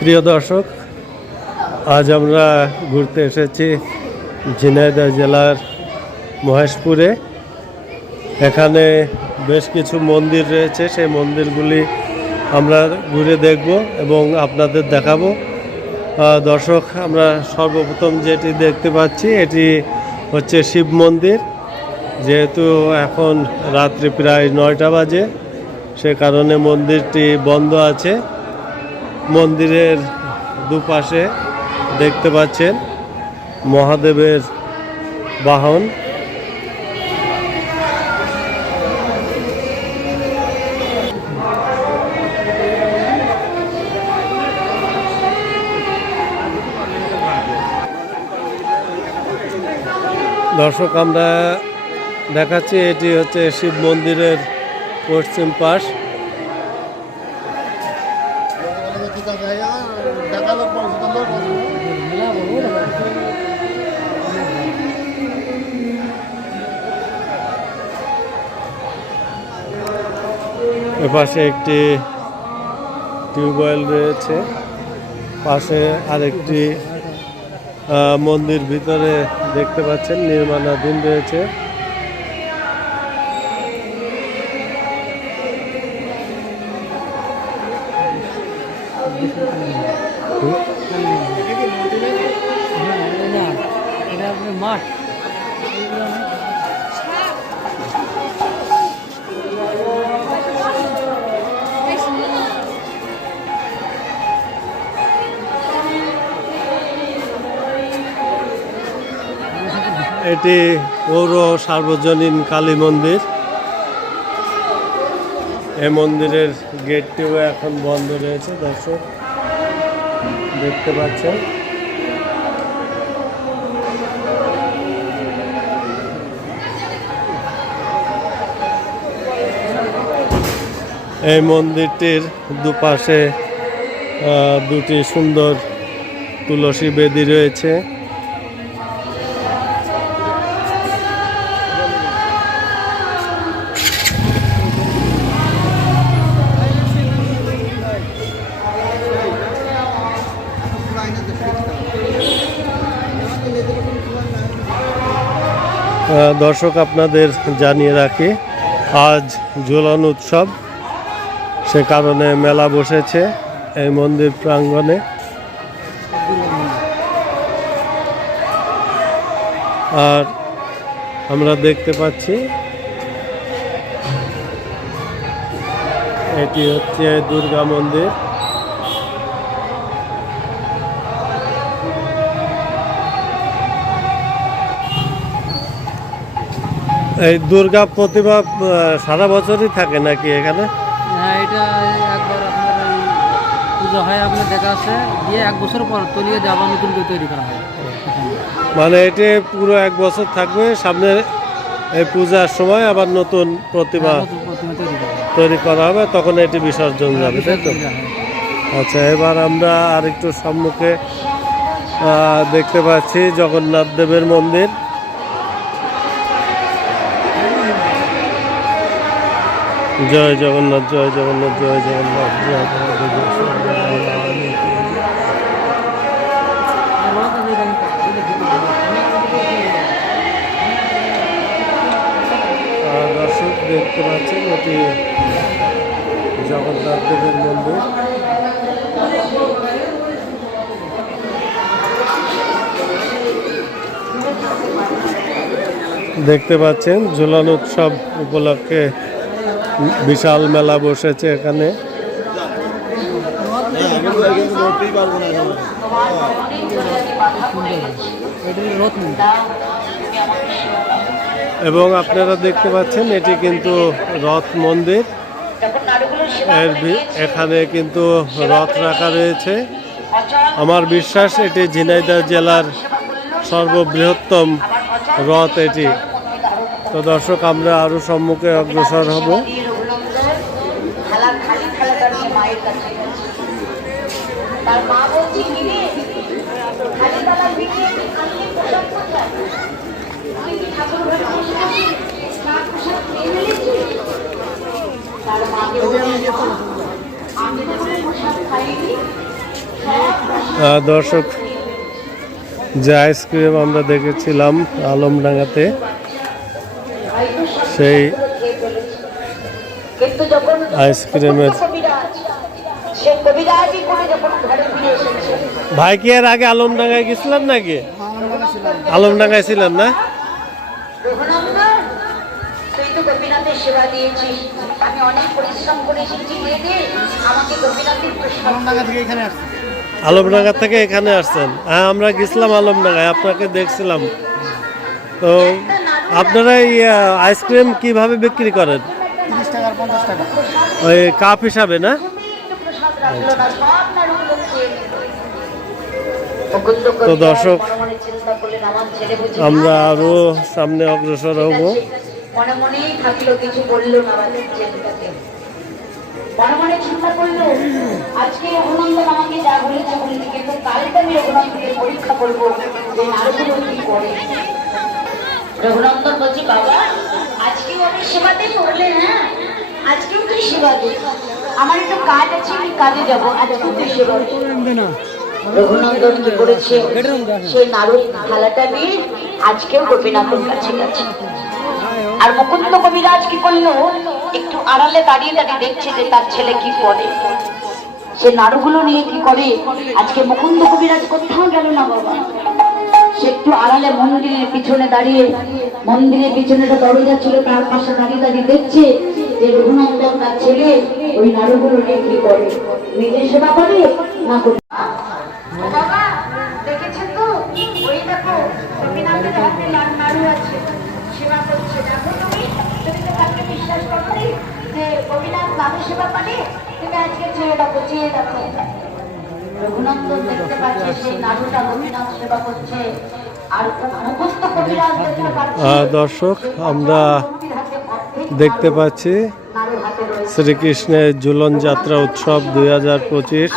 প্রিয় দর্শক, আজ আমরা ঘুরতে এসেছি ঝিনাইদহ জেলার মহেশপুরে। এখানে বেশ কিছু মন্দির রয়েছে, সেই মন্দিরগুলি আমরা ঘুরে দেখব এবং আপনাদের দেখাবো। দর্শক, আমরা সর্বপ্রথম যেটি দেখতে পাচ্ছি, এটি হচ্ছে শিব মন্দির। যেহেতু এখন রাত্রি প্রায় নয়টা বাজে, সে কারণে মন্দিরটি বন্ধ আছে। মন্দিরের দুপাশে দেখতে পাচ্ছেন মহাদেবের বাহন। দর্শক, আমরা দেখাচ্ছি এটি হচ্ছে শিব মন্দিরের পশ্চিম পাশ। এপাশে একটি টিউবওয়েল রয়েছে। পাশে আরেকটি মন্দির ভিতরে দেখতে পাচ্ছেন নির্মাণাধীন রয়েছে। এটি পৌর সার্বজনীন কালী মন্দির। এই মন্দিরের গেটটিও এখন বন্ধ রয়েছে, দর্শক। দেখতে পাচ্ছেন। এই মন্দিরটির দুপাশে দুটি সুন্দর তুলসী বেদি রয়েছে। দর্শক আপনাদের জানিয়ে রাখি, আজ ঝুলন উৎসব। সে কারণে মেলা বসেছে এই মন্দির প্রাঙ্গণে। আর আমরা দেখতে পাচ্ছি, এটি হচ্ছে দুর্গা মন্দির। এই দুর্গা প্রতিমা সারা বছরই থাকে নাকি এখানে? হ্যাঁ এটা একবার আপনার এই পুজো হয় আপনার দেখা আছে। দিয়ে এক বছর পর তলিয়ে আবার নতুন করে তৈরি করা হয়। মানে এটি পুরো এক বছর থাকবে সামনে এই পূজার সময় আবার নতুন প্রতিমা তৈরি করা হয় তৈরি করা হবে তখন এটি বিসর্জন যাবে তাই তো? হয়। আচ্ছা এবার আমরা আরেকটু সম্মুখে দেখতে পাচ্ছি জগন্নাথ দেবের মন্দির। জয় জগন্নাথ জয় জগন্নাথ জয় জগন্নাথ জয় জগন্নাথ। দর্শক দেখতে পাচ্ছেন এটি জগন্নাথ দেবের মন্দির। দেখতে পাচ্ছেন ঝুলন উৎসব উপলক্ষে বিশাল মেলা বসেছে এখানে। এবং আপনারা দেখতে পাচ্ছেন, এটি কিন্তু রথ মন্দির। এর এখানে কিন্তু রথ রাখা রয়েছে। আমার বিশ্বাস, এটি ঝিনাইদহ জেলার সর্ববৃহত্তম রথ এটি। তো দর্শক আমরা আরও সম্মুখে অগ্রসর হব থালা খালি থালা দাঁড়িয়ে মায়ের কাছে তার মা বলছে কি রে খালি থালা ভিড়িয়ে আজকে প্রসাদ কোথায় তুই কি ঠাকুর ঘরে বসে আছিস? না প্রসাদ খেয়ে ফেলেছিস? তার মাকে বলছে, "মা, আমি যখন প্রসাদ খাইনি আহ, দর্শক যে আইসক্রিম আমরা দেখেছিলাম আলমডাঙ্গাতে সেই আইসক্রিমের ভাই কি এর আগে আলমডাঙ্গায় গেছিলেন নাকি? আলমডাঙ্গায় ছিলেন না? গোপীনাথের প্রসাদ আলমডাঙ্গা থেকে এখানে আসছেন। হ্যাঁ আমরা গেছিলাম আলমডাঙ্গায়, আপনাকে দেখছিলাম। তো আপনারা এই আইসক্রিম কীভাবে বিক্রি করেন? ওই কাপ হিসাবে না। মুকুন্দ তো দর্শক, আমার। আরও সামনে অগ্রসর হব। মনে মনেই থাকল কিছু বলল না আমাদের ছেলেটাকে মনে মনে চিন্তা করল আজকে রঘুনন্দন আমাকে যা বলেছে বলেছে কিন্তু কালকে আমি রঘুনন্দনকে পরীক্ষা করব যে নারগুলো কি করে। রঘুনন্দন বলছি, বাবা, আজকেও আমি সেবাতে করলে হ্যাঁ? আজকেও তুই সেবা দে আমার একটু কাজ আছে, আমি কাজে যাব, আজকেও তুই সেবা রঘুনন্দন কি করেছে? সেই নাড়ু থালাটা নিয়ে আজকেও গোপীনাথের কাছে গেছে। আর মুকুন্দ কবিরাজ কি করল? একটু আড়ালে দাঁড়িয়ে দাঁড়িয়ে দেখছে যে তার ছেলে কি করে। সে নাড়ুগুলো নিয়ে কি করে? আজকে মুকুন্দ কবিরাজ কোথাও গেল না, বাবা? সে একটু আড়ালে মন্দিরের পিছনে দাঁড়িয়ে, মন্দিরের পিছনে একটা দরজা ছিল, তার পাশে দাঁড়িয়ে দাঁড়িয়ে দেখছে যে রঘুনন্দন তার ছেলে ওই নাড়ুগুলো নিয়ে কি করে। নিজে সেবা করে না করে? সেবা তুমি আজকে চেয়ে দেখো চেয়ে দেখো। দেখতে পাচ্ছে সেই নাড়ুটা সেবা করছে। দর্শক আমরা দেখতে পাচ্ছি শ্রীকৃষ্ণের ঝুলন যাত্রা উৎসব দুই হাজার পঁচিশ।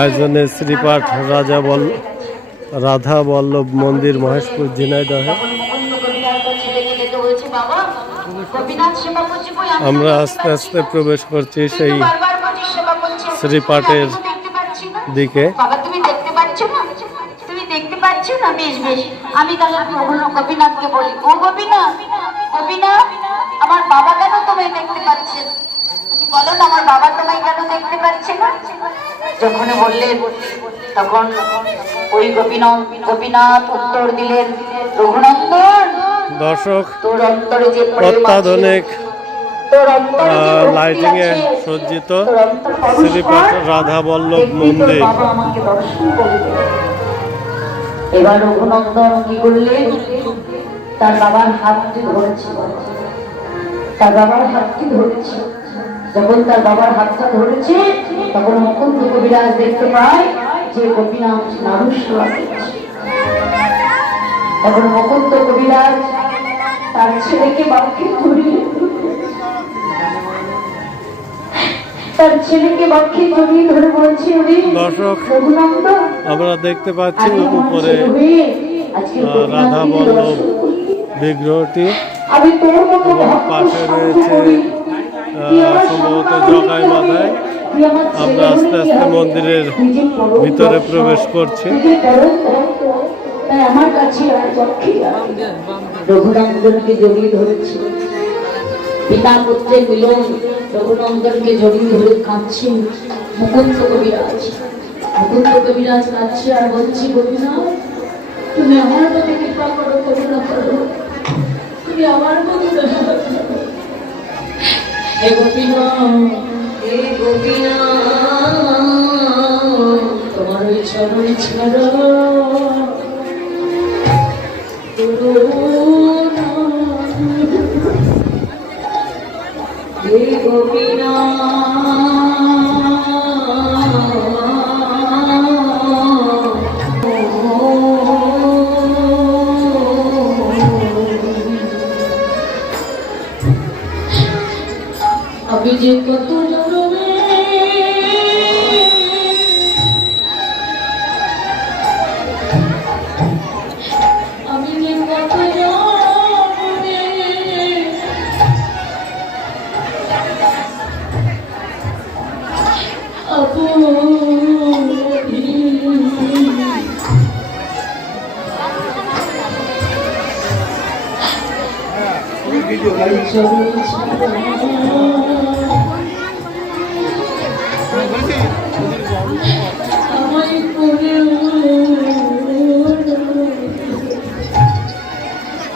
আয়োজনে শ্রীপাঠ রাজা বল রাধা বল্লভ মন্দির মহেশপুর ঝিনাইদহে। আমরা আস্তে আস্তে প্রবেশ করছি সেই। শ্রীপাঠের দিকে। বাবা তুমি দেখতে পাচ্ছ না? তুমি দেখতে পাচ্ছ না? বেশ বেশ। আমি তাহলে ওগুলো গোপীনাথকে বলি। ও গোপীনাথ গোপীনাথ আমার বাবা কেন তোমায় দেখতে পাচ্ছে? তুমি বলো না আমার বাবা তোমায় কেন দেখতে পাচ্ছে না? যখন বললেন তখন ওই গোপীনাথ গোপীনাথ উত্তর দিলেন রঘুনন্দন দর্শক তোর অন্তরে যে অত্যাধুনিক তোর অন্তরে লাইটিং এ সজ্জিত শ্রীপাঠ রাধা বল্লভ মন্দির। এবার রঘুনন্দন কি করলেন তার বাবার হাতটি ধরেছে। তার বাবার হাতটি ধরেছে। যখন তার বাবার হাতটা ধরেছে তখন মুকুন্দ কবিরাজ দেখতে পায় যে গোপীনাথ নারুস্বর তখন মুকুন্দ কবিরাজ তার ছেলেকে বাক্যে ধরিয়ে তার ছেলেকে বাক্যে জড়িয়ে ধরে বলছে ওরে দর্শক, আমরা দেখতে পাচ্ছি উপরে রাধা বল্লভ বিগ্রহটি পাশে রয়েছে, সম্ভবত জগাই। তুই আমার আস্তে আস্তে মন্দিরের ভিতরে প্রবেশ করছি। আমার কাছে আর। রঘুনন্দনকে জড়িয়ে ধরেছি পিতা পুত্রের মিলন রঘুনন্দনকে জড়িয়ে ধরে কাঁদছেন মুকুন্দ কবিরাজ মুকুন্দ কবিরাজ কাঁদছে আর বলছি গোপীনাথ তুমি আমার প্রতি কৃপা করো, করুণা করো। তুমি আমার প্রতি হে গোপীনাথ হে গোপীনাথ, তোমার ওই চরণ ছাড়া আমি যে কত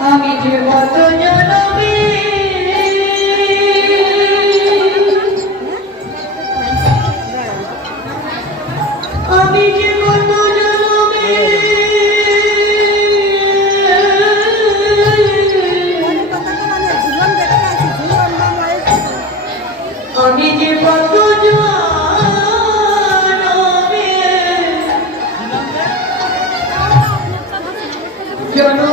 আমি যে কত জনমে জনমের আমি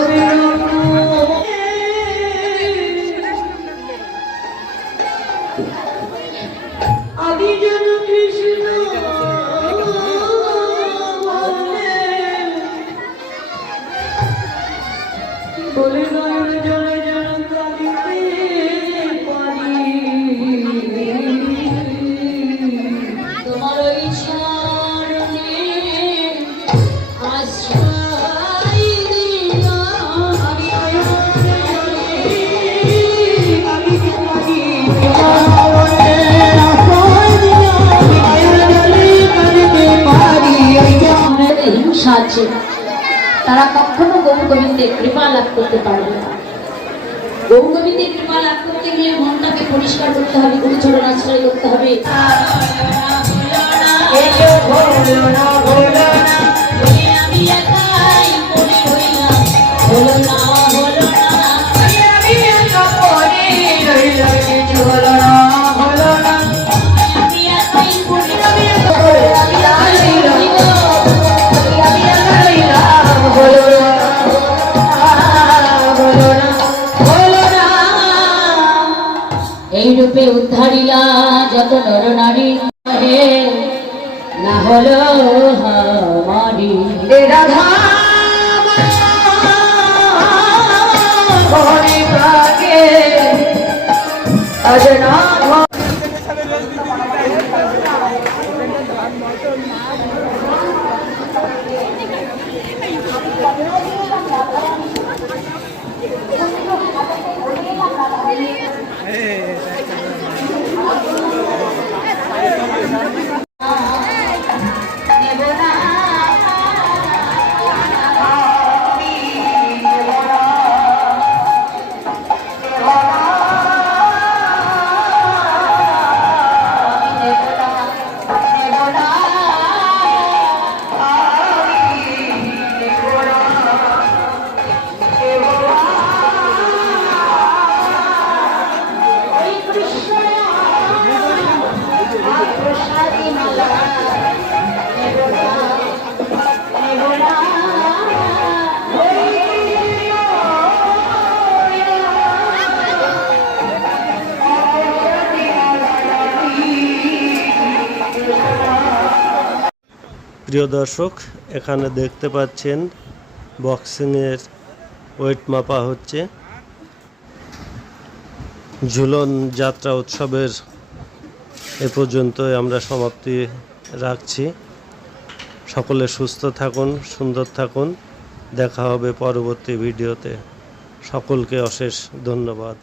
হিংসা তারা কখনো গৌর গোবিন্দের কৃপা লাভ করতে পারবে না। গৌর গোবিন্দের কৃপা লাভ করতে গেলে মনটাকে পরিষ্কার করতে হবে গুরুচরণ আশ্রয় করতে হবে। এই রূপে উদ্ধারিলা যত নর নারী না হলো হামারি। রাধা প্রাগে অজনা প্রিয় দর্শক, এখানে দেখতে পাচ্ছেন বক্সিংয়ের ওয়েট মাপা হচ্ছে। ঝুলন যাত্রা উৎসবের এ পর্যন্তই আমরা সমাপ্তি রাখছি। সকলে সুস্থ থাকুন, সুন্দর থাকুন। দেখা হবে পরবর্তী ভিডিওতে। সকলকে অশেষ ধন্যবাদ।